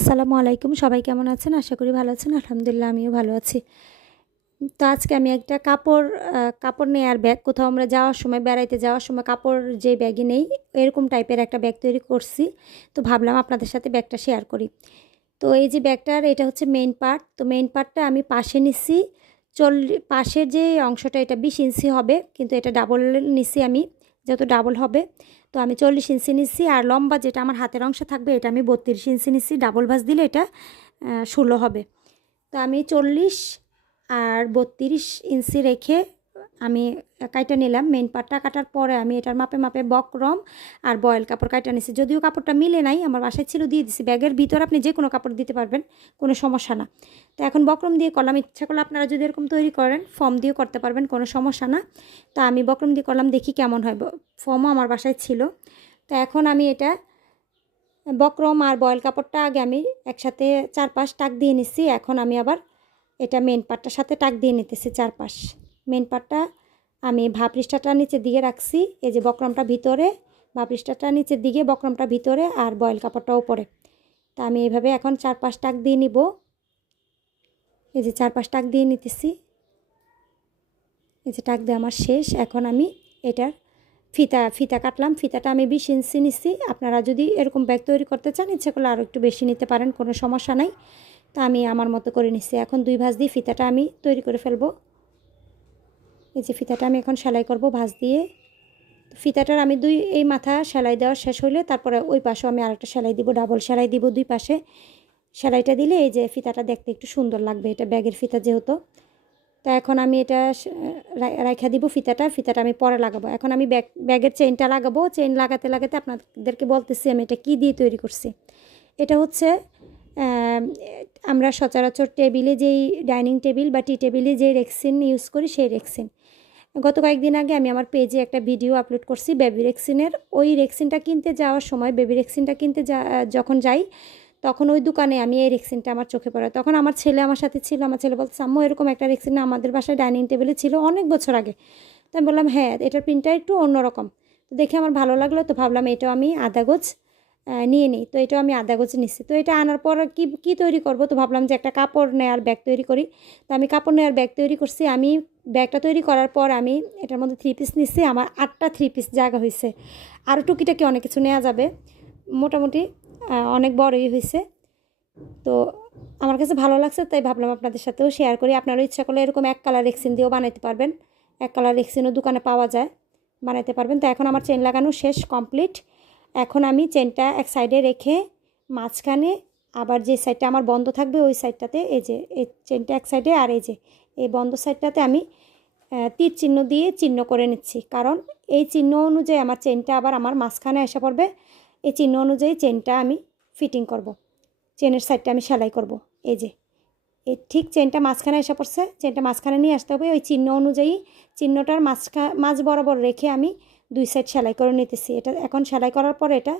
আসসালামু আলাইকুম। সবাই কেমন আছেন? আশা করি ভালো আছেন। আলহামদুলিল্লাহ আমিও ভালো আছি। তো আজকে আমি একটা কাপড় নেয়ার ব্যাগ, কোথাও আমরা যাওয়ার সময়, বেড়াইতে যাওয়ার সময় কাপড় যে ব্যাগে নেই, এরকম টাইপের একটা ব্যাগ তৈরি করছি। তো ভাবলাম আপনাদের সাথে ব্যাগটা শেয়ার করি। তো এই যে ব্যাগটার এটা হচ্ছে মেইন পার্ট। তো মেইন পার্টটা আমি পাশে নিচ্ছি। পাশের যে অংশটা এটা 20 ইঞ্চি হবে, কিন্তু এটা ডাবল নিচ্ছি আমি, যেহেতু ডাবল হবে। তো আমি 40 ইঞ্চি নিচ্ছি। আর লম্বা যেটা আমার হাতের অংশে থাকবে এটা আমি 32 ইঞ্চি নিচ্ছি। ডাবল ভাঁজ দিলে এটা 16 হবে। তো আমি 40 আর 32 ইঞ্চি রেখে আমি কাইটা নিলাম। মেইন পার্টটা কাটার পরে আমি এটার মাপে মাপে বক্রম আর বয়েল কাপড় কাইটা নিছি। যদিও কাপড়টা মিলে নাই, আমার বাসায় ছিল, দিয়ে দিছি। ব্যাগের ভিতর আপনি যে কোনো কাপড় দিতে পারবেন, কোনো সমস্যা না। তো এখন বক্রম দিয়ে করলাম। ইচ্ছা করলে আপনারা যদি এরকম তৈরি করেন ফর্ম দিয়েও করতে পারবেন, কোনো সমস্যা না। তো আমি বক্রম দিয়ে করলাম, দেখি কেমন হয়। ফর্মও আমার বাসায় ছিল। তো এখন আমি এটা বক্রম আর বয়েল কাপড়টা আগে আমি একসাথে 4-5 টাক দিয়ে নিচ্ছি। এখন আমি আবার এটা মেন পার্টটার সাথে টাক দিয়ে নিতেছি 4-5। মেন পার্টটা আমি পৃষ্ঠাটা নিচের দিকে রাখছি। এই যে বক্রমটা ভিতরে, পৃষ্ঠাটা নিচের দিকে, বক্রমটা ভিতরে আর বয়েল কাপড়টা উপরে। তা আমি এইভাবে এখন 4-5 টাক দিয়ে নিব। এই যে 4-5 টাক দিয়ে নিতেছি। এই যে টাক দিয়ে আমার শেষ। এখন আমি এটার ফিতা কাটলাম। ফিতাটা আমি 20 ইঞ্চি নিচ্ছি। আপনারা যদি এরকম ব্যাগ তৈরি করতে চান, ইচ্ছে করলে আরও একটু বেশি নিতে পারেন, কোনো সমস্যা নাই। তা আমি আমার মতো করে নিচ্ছি। এখন 2 ভাঁজ দিয়ে ফিতাটা আমি তৈরি করে ফেলবো। এই যে ফিতাটা আমি এখন সেলাই করব ভাঁজ দিয়ে। ফিতাটার আমি এই মাথা সেলাই দেওয়া শেষ হলে তারপরে ওই পাশেও আমি আরেকটা সেলাই দিব, ডাবল সেলাই দিব 2 পাশে। সেলাইটা দিলে এই যে ফিতাটা দেখতে একটু সুন্দর লাগবে, এটা ব্যাগের ফিতা যেহেতু। তা এখন আমি এটা রাইখা দিব। ফিতাটা আমি পরে লাগাবো। এখন আমি ব্যাগের চেইনটা লাগাবো। চেইন লাগাতে লাগাতে আপনাদেরকে বলতেছি আমি এটা কী দিয়ে তৈরি করছি। এটা হচ্ছে আমরা সচরাচর টেবিলে যেই ডাইনিং টেবিল বা টি টেবিলে যেই রেক্সিন ইউজ করি, সেই রেক্সিন। গত কয়েকদিন আগে আমি আমার পেজে একটা ভিডিও আপলোড করছি বেবি রেক্সিনের। ওই রেক্সিনটা কিনতে যাওয়ার সময়, বেবি রেক্সিনটা কিনতে যখন যাই, তখন ওই দোকানে আমি এই রেক্সিনটা আমার চোখে পড়ে। তখন আমার ছেলে আমার সাথে ছিল। আমার ছেলে বলছে, আম্মু এরকম একটা রেক্সিন না আমাদের বাসায় ডাইনিং টেবিলে ছিল অনেক বছর আগে। তো আমি বললাম, হ্যাঁ, এটার প্রিন্টটা একটু অন্যরকম। তো দেখে আমার ভালো লাগলো। তো ভাবলাম এটাও আমি আধা গোজ নিয়ে নিই। তো এটাও আমি আধা গোজ নিচ্ছি। তো এটা আনার পর কি তৈরি করব? তো ভাবলাম যে একটা কাপড় নেওয়ার ব্যাগ তৈরি করি। তো আমি কাপড় নেওয়ার ব্যাগ তৈরি করছি। আমি ব্যাগটা তৈরি করার পর আমি এটার মধ্যে 3 পিস নিচ্ছি। আমার 8টা 3 পিস জায়গা হয়েছে। আরও টুকিটাকি অনেক কিছু নেওয়া যাবে। মোটামুটি অনেক বড়ই হয়েছে। তো আমার কাছে ভালো লাগছে, তাই ভাবলাম আপনাদের সাথেও শেয়ার করি। আপনারা ইচ্ছা করলে এরকম এক কালার রেক্সিন দিয়েও বানাইতে পারবেন। এক কালার রেক্সিনও দোকানে পাওয়া যায়, বানাইতে পারবেন। তো এখন আমার চেন লাগানো শেষ, কমপ্লিট। এখন আমি চেনটা এক সাইডে রেখে মাঝখানে আবার যে সাইডটা আমার বন্ধ থাকবে ওই সাইডটাতে এই যে এই চেনটা এক সাইডে, আর এই যে এই বন্ধ সাইডটাতে আমি তীর চিহ্ন দিয়ে চিহ্ন করে নিচ্ছি। কারণ এই চিহ্ন অনুযায়ী আমার চেনটা আবার আমার মাঝখানে এসে পড়বে। এই চিহ্ন অনুযায়ী চেনটা আমি ফিটিং করব। চেনের সাইডটা আমি সেলাই করব। এই যে এই ঠিক চেনটা মাঝখানে এসে পড়ছে, চেনটা মাঝখানে নিয়ে আসতে হবে। ওই চিহ্ন অনুযায়ী চিহ্নটার মাঝ বরাবর রেখে আমি 2 সাইড সেলাই করে নিতেছি। এটা এখন সেলাই করার পর এটা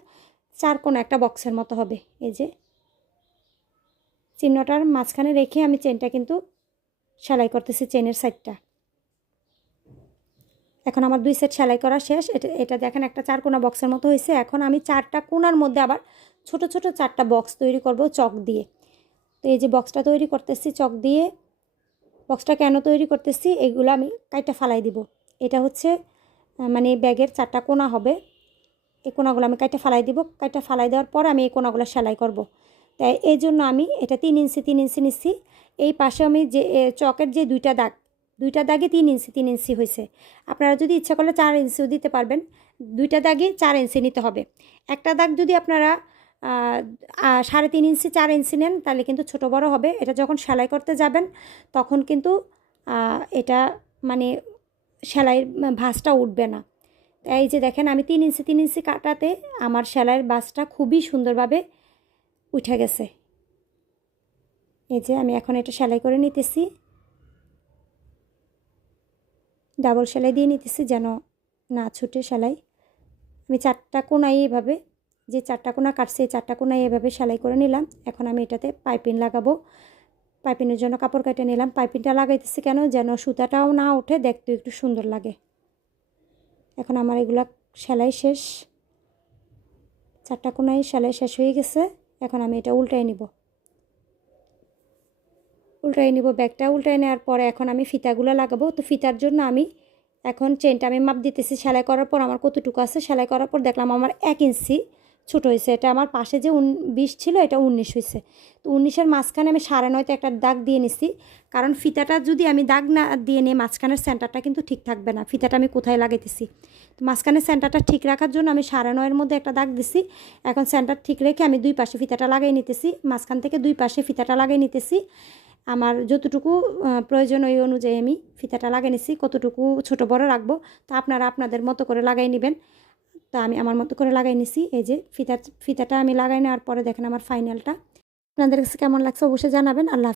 4 কোণ একটা বক্সের মতো হবে। এই যে চিহ্নটার মাঝখানে রেখে আমি চেনটা কিন্তু সেলাই করতেছি, চেনের সাইডটা। এখন আমার 2 সেট সেলাই করা শেষ। এটা দেখেন একটা 4 কোণা বক্সের মতো হয়েছে। এখন আমি 4টা কোণার মধ্যে আবার ছোট ছোট 4টা বক্স তৈরি করব চক দিয়ে। তো এই যে বক্সটা তৈরি করতেছি চক দিয়ে। বক্সটা কেন তৈরি করতেছি এগুলো আমি কাইটা ফালাই দিব। এটা হচ্ছে মানে ব্যাগের 4টা কোণা হবে। এই কোণাগুলো আমি কাইটা ফালাই দিব। কাইটা ফালাই দেওয়ার পর আমি এই কোণাগুলো সেলাই করব। তাই এই জন্য আমি এটা 3 ইঞ্চি নিচ্ছি। এই পাশে আমি যে চকের যে দুইটা দাগে 3 ইঞ্চি হয়েছে। আপনারা যদি ইচ্ছা করলে 4 ইঞ্চিও দিতে পারবেন। দুইটা দাগে 4 ইঞ্চি নিতে হবে। একটা দাগ যদি আপনারা 3.5 ইঞ্চি 4 ইঞ্চি নেন তাহলে কিন্তু ছোট বড় হবে। এটা যখন সেলাই করতে যাবেন তখন কিন্তু এটা মানে সেলাইয়ের ভাঁজটা উঠবে না। এই যে দেখেন আমি 3 ইঞ্চি কাটাতে আমার সেলাইয়ের ভাঁজটা খুবই সুন্দরভাবে উঠে গেছে। এই যে আমি এখন এটা সেলাই করে নিতেছি, ডাবল সেলাই দিয়ে নিতেছি যেন না ছুটে সেলাই। আমি 4টা কোণায় এভাবে, যে 4টা কোণা কাটছি 4টা কোণায় এভাবে সেলাই করে নিলাম। এখন আমি এটাতে পাইপিং লাগাবো। পাইপিংয়ের জন্য কাপড় কেটে নিলাম। পাইপিংটা লাগাইতেছি কেন, যেন সুতাটাও না ওঠে, দেখতে একটু সুন্দর লাগে। এখন আমার এগুলা সেলাই শেষ, 4টা কোণায় সেলাই শেষ হয়ে গেছে। এখন আমি এটা উল্টাই নিব ব্যাগটা উল্টাই নেওয়ার পরে এখন আমি ফিতাগুলো লাগাবো। তো ফিতার জন্য আমি এখন চেনটা আমি মাপ দিতেছি। সেলাই করার পর আমার কতটুকু আছে, সেলাই করার পর দেখলাম আমার 1 ইঞ্চি ছোটো হয়েছে। এটা আমার পাশে যে 20 ছিল, এটা 19 হয়েছে। তো 19-এর মাঝখানে আমি 9.5-তে একটা দাগ দিয়ে নিছি, কারণ ফিতাটা যদি আমি দাগ না দিয়ে নিই মাঝখানের সেন্টারটা কিন্তু ঠিক থাকবে না। ফিতাটা আমি কোথায় লাগাইতেছি, তো মাঝখানের সেন্টারটা ঠিক রাখার জন্য আমি 9.5-এর মধ্যে একটা দাগ দিছি। এখন সেন্টার ঠিক রেখে আমি 2 পাশে ফিতাটা লাগাই নিতেছি, মাঝখান থেকে 2 পাশে ফিতাটা লাগাই নিতেছি। আমার যতটুকু প্রয়োজন ওই অনুযায়ী আমি ফিতাটা লাগিয়ে নিছি। কতটুকু ছোট বড় রাখবো তা আপনারা আপনাদের মতো করে লাগাই নেবেন। তো আমি আমার মতো করে লাগাই নিছি। এই যে ফিতাটা আমি লাগাই নেওয়ার পরে দেখেন আমার ফাইনালটা। আপনাদের কাছে কেমন লাগছে অবশ্যই জানাবেন। আল্লাহ।